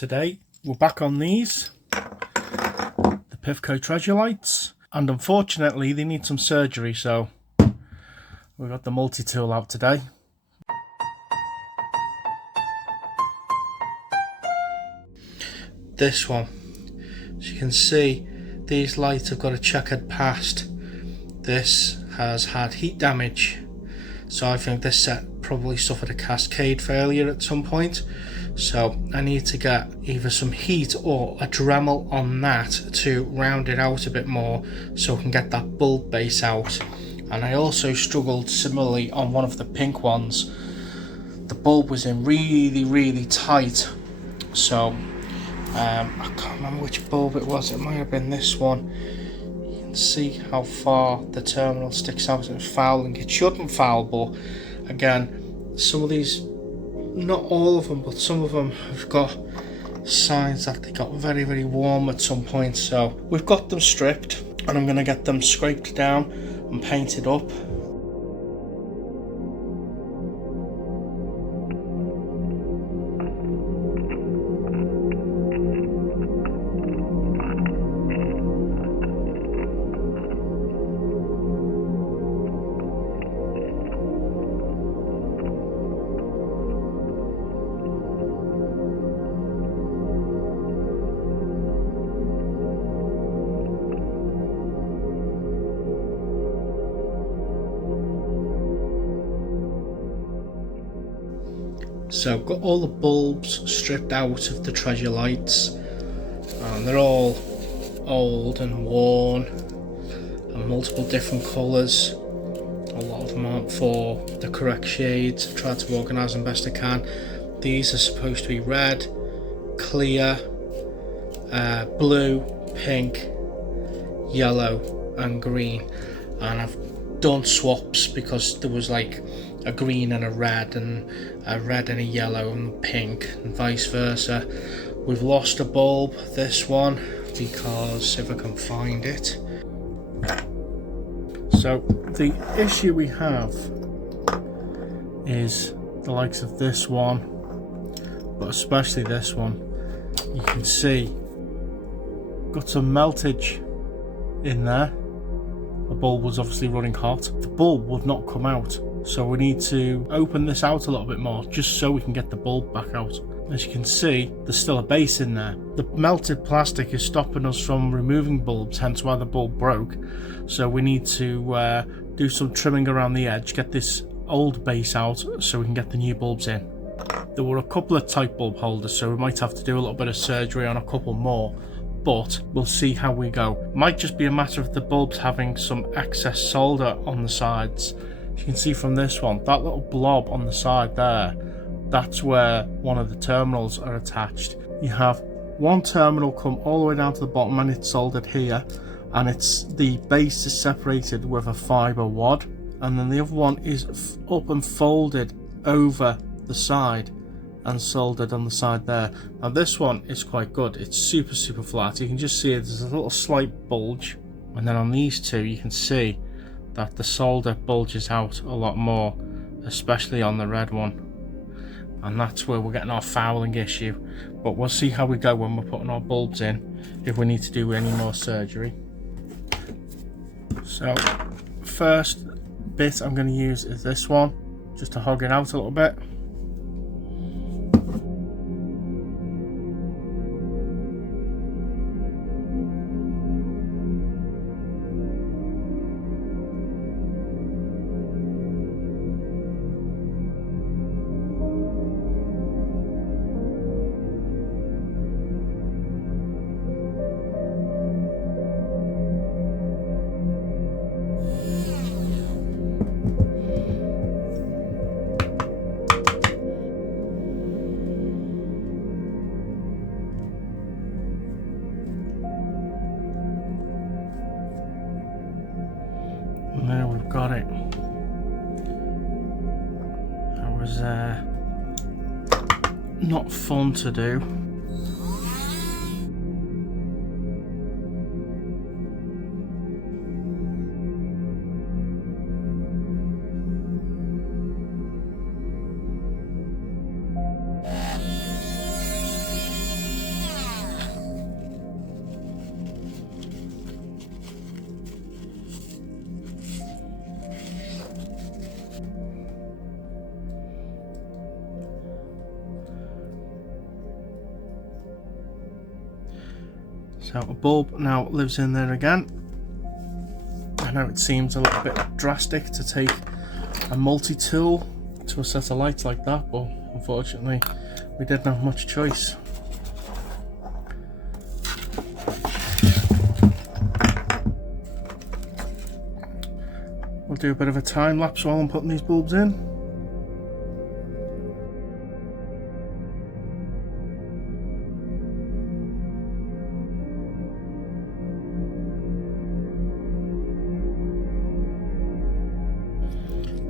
today we're back on these, the Pifco treasure lights, and unfortunately they need some surgery, so we've got the multi-tool out today. This one, as you can see, these lights have got a checkered past. This has had heat damage, so I think this set probably suffered a cascade failure at some point. So I need to get either some heat or a Dremel on that to round it out a bit more so I can get that bulb base out. And I also struggled similarly on one of the pink ones. The bulb was in really tight, so I can't remember which bulb it was. It might have been this one. You can see how far the terminal sticks out. It's fouling. It shouldn't foul, but again, some of these, not all of them, but some of them have got signs that they got very warm at some point. So we've got them stripped and I'm going to get them scraped down and painted up. So I've got all the bulbs stripped out of the treasure lights, and they're all old and worn and multiple different colours. A lot of them aren't for the correct shades. I've tried to organise them best I can. These are supposed to be red, clear, blue, pink, yellow and green, and I've done swaps because there was like a green and a red and a yellow and pink and vice versa. We've lost a bulb, this one, because if I can find it. So the issue we have is the likes of this one, but especially this one. You can see got some meltage in there. The bulb was obviously running hot. The bulb would not come out, so we need to open this out a little bit more just so we can get the bulb back out. As you can see, there's still a base in there. The melted plastic is stopping us from removing bulbs, hence why the bulb broke. So we need to do some trimming around the edge, get this old base out so we can get the new bulbs in. There were a couple of tight bulb holders, so we might have to do a little bit of surgery on a couple more, but we'll see how we go. Might just be a matter of the bulbs having some excess solder on the sides. You can see from this one, that little blob on the side there, that's where one of the terminals are attached. You have one terminal come all the way down to the bottom and it's soldered here, and it's the base is separated with a fibre wad, and then the other one is up and folded over the side and soldered on the side there. Now this one is quite good. It's super flat. You can just see there's a little slight bulge, and then on these two you can see that the solder bulges out a lot more, especially on the red one, and that's where we're getting our fouling issue. But we'll see how we go when we're putting our bulbs in, if we need to do any more surgery. So first bit I'm going to use is this one, just to hog it out a little bit. And there we've got it. That was not fun to do. So a bulb now lives in there again. I know it seems a little bit drastic to take a multi-tool to a set of lights like that, but unfortunately we didn't have much choice. We'll do a bit of a time lapse while I'm putting these bulbs in.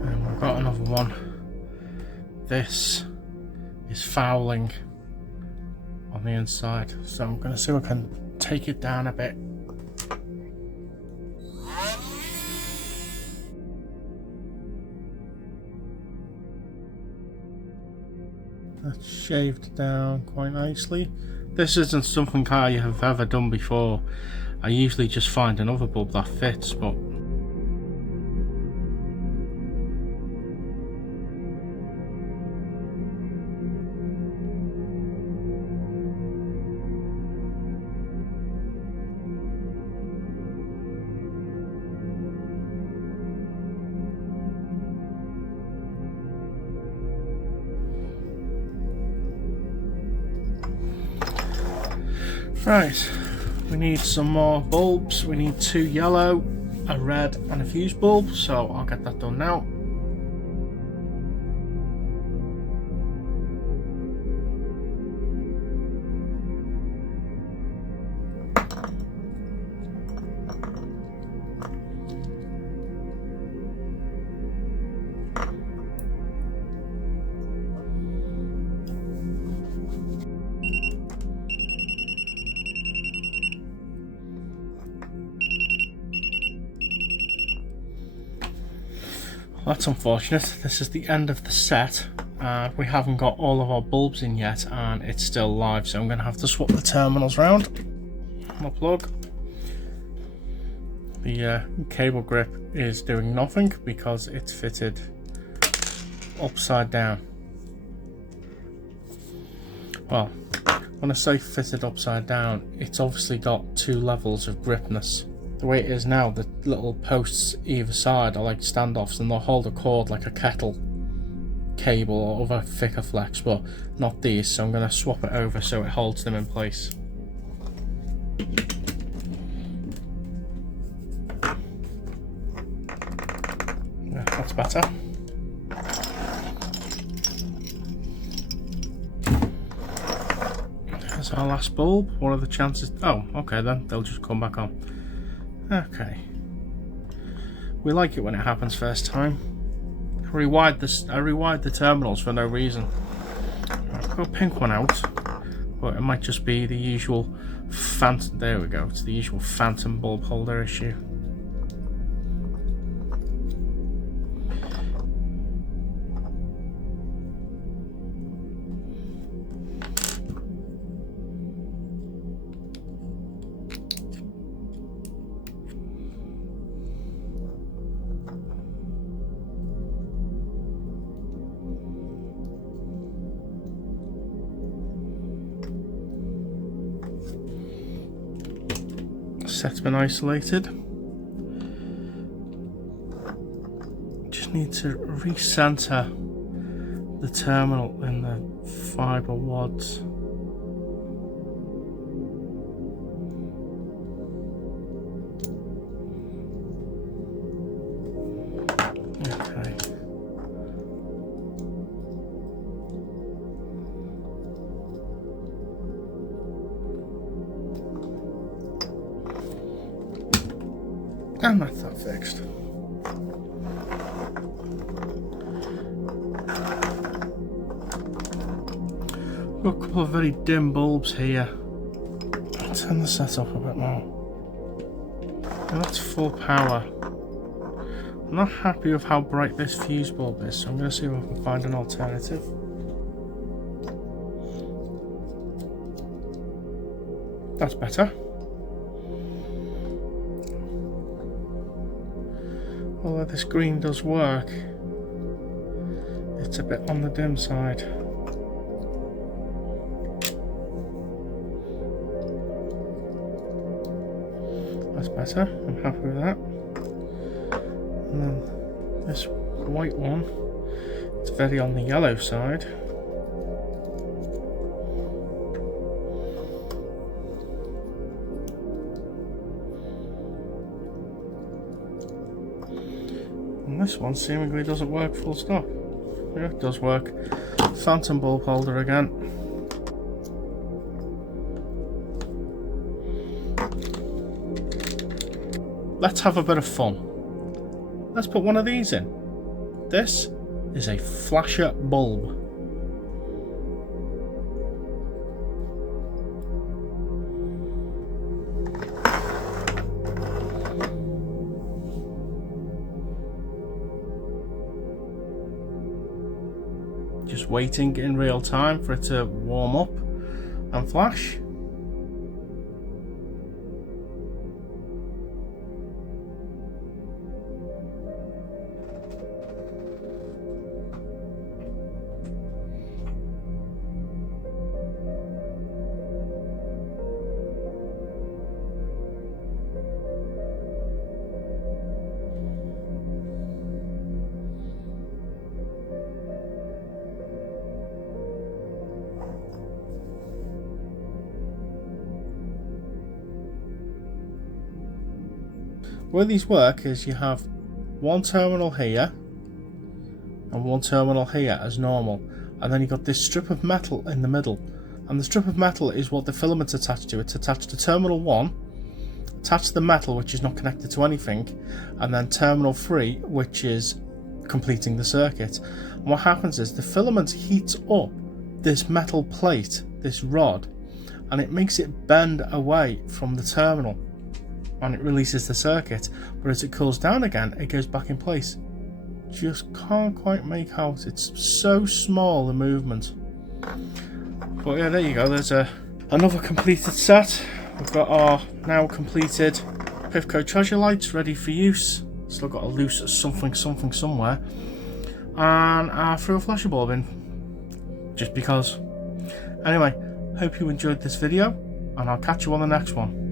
And we've got another one. This is fouling on the inside, so I'm going to see if I can take it down a bit. That's shaved down quite nicely. This isn't something I have ever done before. I usually just find another bulb that fits, but right, we need some more bulbs. We need 2 yellow, a red and a fuse bulb, so I'll get that done now. That's unfortunate. This is the end of the set. We haven't got all of our bulbs in yet and it's still live, so I'm going to have to swap the terminals round. My plug. The cable grip is doing nothing because it's fitted upside down. Well, when I say fitted upside down, it's obviously got 2 levels of gripness. The way it is now, the little posts either side are like standoffs and they'll hold a cord like a kettle cable or other thicker flex, but not these, so I'm going to swap it over so it holds them in place. Yeah, that's better. There's our last bulb. What are the chances? Oh, okay then, they'll just come back on. Okay. We like it when it happens first time. I rewired the terminals for no reason. I've got a pink one out, but it might just be the usual phantom. There we go. It's the usual phantom bulb holder issue. Set's been isolated. Just need to recenter the terminal in the fiber wads. Okay. And that's that fixed. Got a couple of very dim bulbs here. I'll turn the set up a bit more. And that's full power. I'm not happy with how bright this fuse bulb is, so I'm going to see if I can find an alternative. That's better. Although this green does work, it's a bit on the dim side. better. I'm happy with that. And then this white one, it's very on the yellow side. And this one seemingly doesn't work full stop. Yeah, it does work. Phantom bulb holder again. Let's have a bit of fun. Let's put one of these in. This is a flasher bulb. Just waiting in real time for it to warm up and flash. The way these work is you have one terminal here and one terminal here as normal, and then you've got this strip of metal in the middle, and the strip of metal is what the filament's attached to. It's attached to terminal 1, attached to the metal which is not connected to anything, and then terminal 3 which is completing the circuit. And what happens is the filament heats up this metal plate, this rod, and it makes it bend away from the terminal, and it releases the circuit, but as it cools down again it goes back in place. Just can't quite make out, it's so small the movement. But yeah, there you go, there's another completed set. We've got our now completed Pifco treasure lights ready for use. Still got a loose something somewhere, and I threw a flasher bulb in just because. Anyway, hope you enjoyed this video, and I'll catch you on the next one.